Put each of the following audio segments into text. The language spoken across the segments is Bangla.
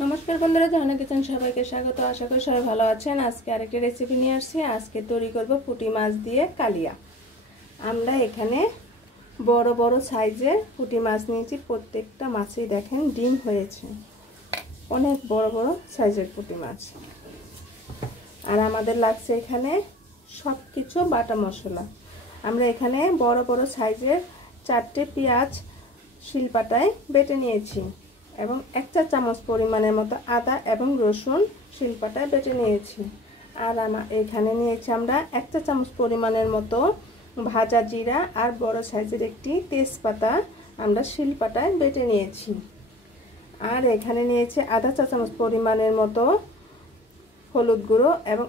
नमस्कार बंधुरा जहाना किचेन सबाइके स्वागत। आशा करी सबाई भालो आछेन। आजके आरेकटा रेसिपि निये आसछि। आजके तैरि करब पुटी माछ दिये कालिया। आमरा एखाने बड़ बड़ साइजेर पुटी माछ नियेछि। प्रत्येकटा माछेई देखें डिम हयेछे, अनेक बड़ बड़ साइजेर पुटी माछ। आर आमादेर लागছে एखाने सबकिछु बाटा मशला। आमरा एखाने बड़ बड़ साइजेर 4टे पेঁয়াজ শিলপাটায় বেটে নিয়েছি এবং 1 চা চামচ পরিমাণের মতো আদা এবং রসুন শিলপাটায় বেটে নিয়েছি। আর এখানে নিয়েছি আমরা 1 চা চামচ পরিমাণের মতো ভাজা জিরা আর বড় সাইজের একটি তেজপাতা আমরা শিলপাটায় বেটে নিয়েছি। আর এখানে নিয়েছি আধা চা চামচ পরিমাণের মতো হলুদ গুঁড়ো এবং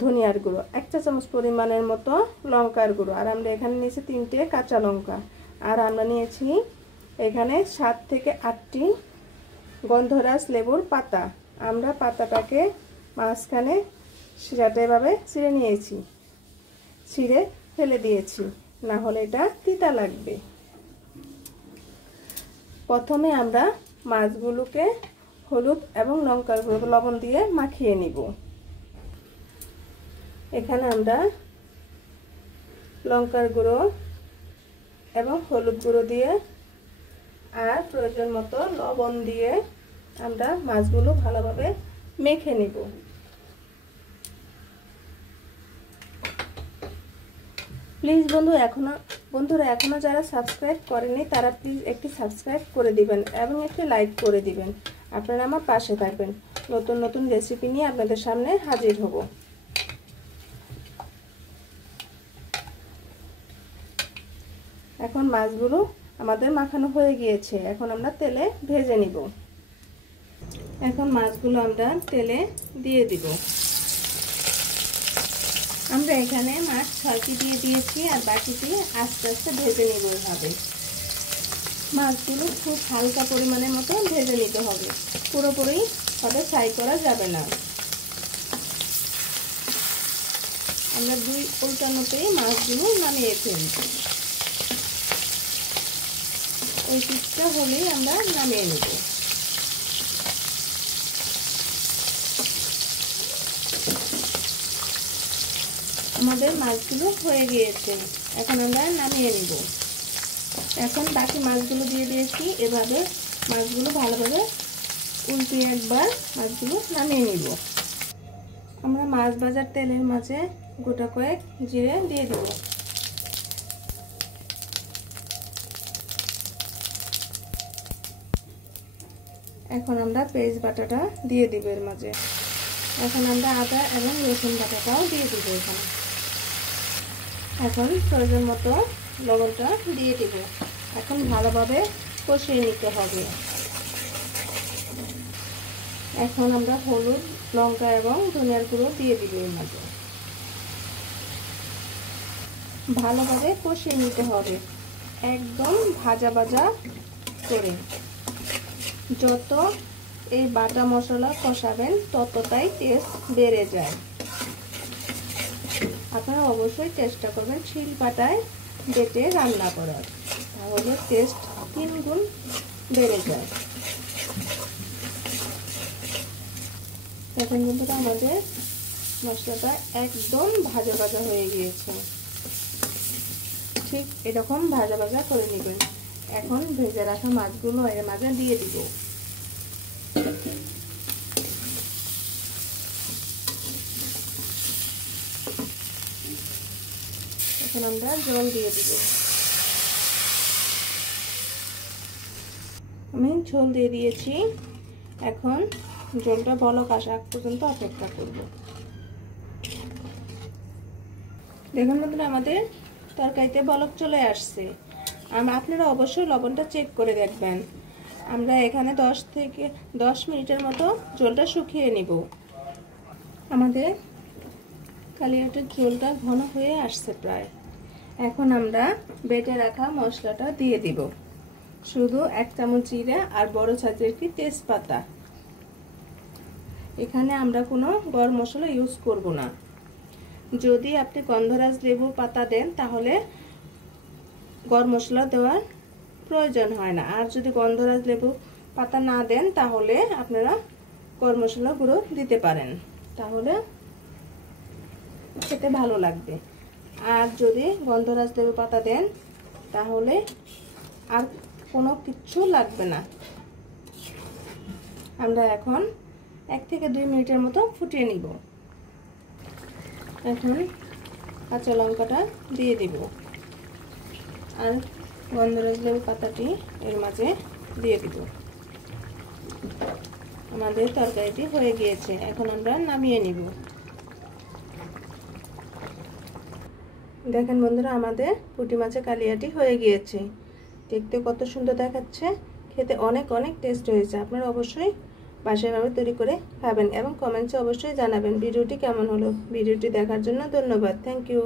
ধনিয়ার গুঁড়ো, 1 চা চামচ পরিমাণের মতো লঙ্কার গুঁড়ো। আর আমরা এখানে নিয়েছি 3টে কাঁচা লঙ্কা। আর আমরা নিয়েছি এখানে 7 থেকে 8টি গন্ধরাজ লেবুর পাতা। আমরা পাতাটাকে মাঝখানে শিরাটা এভাবে ছিঁড়ে নিয়েছি, ছিঁড়ে ফেলে দিয়েছি, না হলে এটা তিতা লাগবে। প্রথমে আমরা মাছগুলোকে হলুদ এবং লঙ্কার গুঁড়ো লবণ দিয়ে মাখিয়ে নিব। এখানে আমরা লঙ্কার গুঁড়ো এবং হলুদ গুঁড়ো দিয়ে আর প্রয়োজন মতো লবণ দিয়ে আমরা মাছগুলো ভালোভাবে মেখে নিব। প্লিজ বন্ধুরা এখনো যারা সাবস্ক্রাইব করেনি তারা প্লিজ একটি সাবস্ক্রাইব করে দিবেন এবং একটি লাইক করে দিবেন। আপনারা আমার পাশে থাকবেন। নতুন নতুন রেসিপি নিয়ে আপনাদের সামনে হাজির হব। এখন মাছগুলো আমাদের মাখানো হয়ে গিয়েছে। এখন আমরা তেলে ভেজে নিব। এখন মাছগুলো আমরা তেলে দিয়ে দিব। আমরা এখানে মাছ 6টি দিয়ে দিয়েছি আর বাকিটি আস্তে আস্তে ভেজে নিব। এভাবে মাছগুলো খুব হালকা পরিমাণের মতো ভেজে নিতে হবে, পুরোপুরি ভাবে ফ্রাই করা যাবে না। আমরা দুই উল্টানোতেই মাছগুলো নামিয়ে ফেলব। ওই পিঠটা হলেই আমরা নামিয়ে নেব। আমাদের মাছগুলো হয়ে গিয়েছে, এখন আমরা নামিয়ে নেব। এখন বাকি মাছগুলো দিয়ে দিয়েছি। এভাবে মাছগুলো ভালোভাবে উল্টিয়ে একবার মাছগুলো নামিয়ে নিব। আমরা মাছ ভাজার তেলের মাঝে গোটা কয়েক জিরে দিয়ে দেব। এখন আমরা পেঁয়াজ বাটাটা দিয়ে দিব এর মাঝে। এখন আমরা আদা এবং রসুন বাটাটাও দিয়ে দিব এখানে। এখন প্রয়োজন মতো লবণটা দিয়ে দিব। এখন ভালোভাবে কষিয়ে নিতে হবে। এখন আমরা হলুদ, লঙ্কা এবং ধনিয়ার গুঁড়ো দিয়ে দিব এর মাঝে। ভালোভাবে কষিয়ে নিতে হবে, একদম ভাজা ভাজা করে। যত এই বাটা মশলা কষাবেন ততটাই টেস্ট বেড়ে যায়। আপনারা অবশ্যই চেষ্টা করবেন শিলপাটায় বেটে রান্না করার, তাহলে টেস্ট 3 গুণ বেড়ে যায়। এখন কিন্তু আমাদের মশলাটা একদম ভাজা ভাজা হয়ে গিয়েছে। ঠিক এরকম ভাজা ভাজা করে নেবেন। এখন ভেজে রাখা মাছগুলো এর মাঝে দিয়ে দিব। এখন আমরা জল দিয়ে দিব। আমি ঝোল দিয়ে দিয়েছি। এখন ঝোলটা বলক আসা পর্যন্ত অপেক্ষা করব। দেখুন বন্ধুরা, আমাদের তরকারিতে বলক চলে আসছে। আপনারা অবশ্যই লবণটা চেক করে দেখবেন। আমরা এখানে 10 থেকে 10 মিনিটের মতো ঝোলটা শুকিয়ে নিব। আমাদের কালিয়াটার ঝোলটা ঘন হয়ে আসছে প্রায়। এখন আমরা বেটে রাখা মশলাটা দিয়ে দিব। শুধু 1 চামচ জিরা আর বড় সাইজের একটি তেজপাতা। এখানে আমরা কোনো গরম মশলা ইউজ করব না। যদি আপনি গন্ধরাজ লেবু পাতা দেন তাহলে গরম মশলা দেওয়ার প্রয়োজন হয় না। আর যদি গন্ধরাজ লেবু পাতা না দেন তাহলে আপনারা গরম মশলা গুঁড়ো দিতে পারেন, তাহলে খেতে ভালো লাগবে। আর যদি গন্ধরাজ লেবু পাতা দেন তাহলে আর কোনো কিচ্ছু লাগবে না। আমরা এখন 1 থেকে 2 মিনিটের মতো ফুটিয়ে নিব। এখন কাঁচা লঙ্কাটা দিয়ে দিব আর গন্ধরাজ লেবু পাতাটি এর মাঝে দিয়ে দিব। আমাদের তরকারিটি হয়ে গিয়েছে, এখন আমরা নামিয়ে নিব। দেখেন বন্ধুরা, আমাদের পুঁটি মাছের কালিয়াটি হয়ে গিয়েছে। দেখতে কত সুন্দর দেখাচ্ছে, খেতে অনেক অনেক টেস্ট হয়েছে। আপনারা অবশ্যই বাসায় ভাবে তৈরি করে খাবেন এবং কমেন্টসে অবশ্যই জানাবেন ভিডিওটি কেমন হলো। ভিডিওটি দেখার জন্য ধন্যবাদ। Thank you.